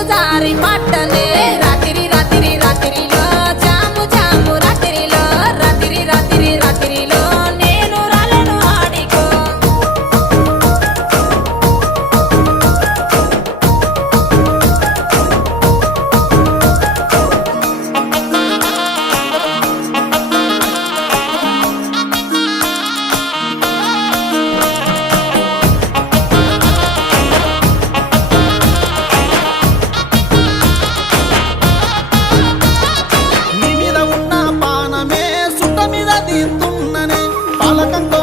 ఎదురు దారి పట్టనే రాత్రి రాత్రి రాత్రిలో జాము జాము రాత్రిలో రాత్రి రాత్రి రాత్రిలో నేను రాలేను ఆడికో నీ మీద ఉన్న పానమే సుట్ట మీద తీస్తున్ననే పాలకంతో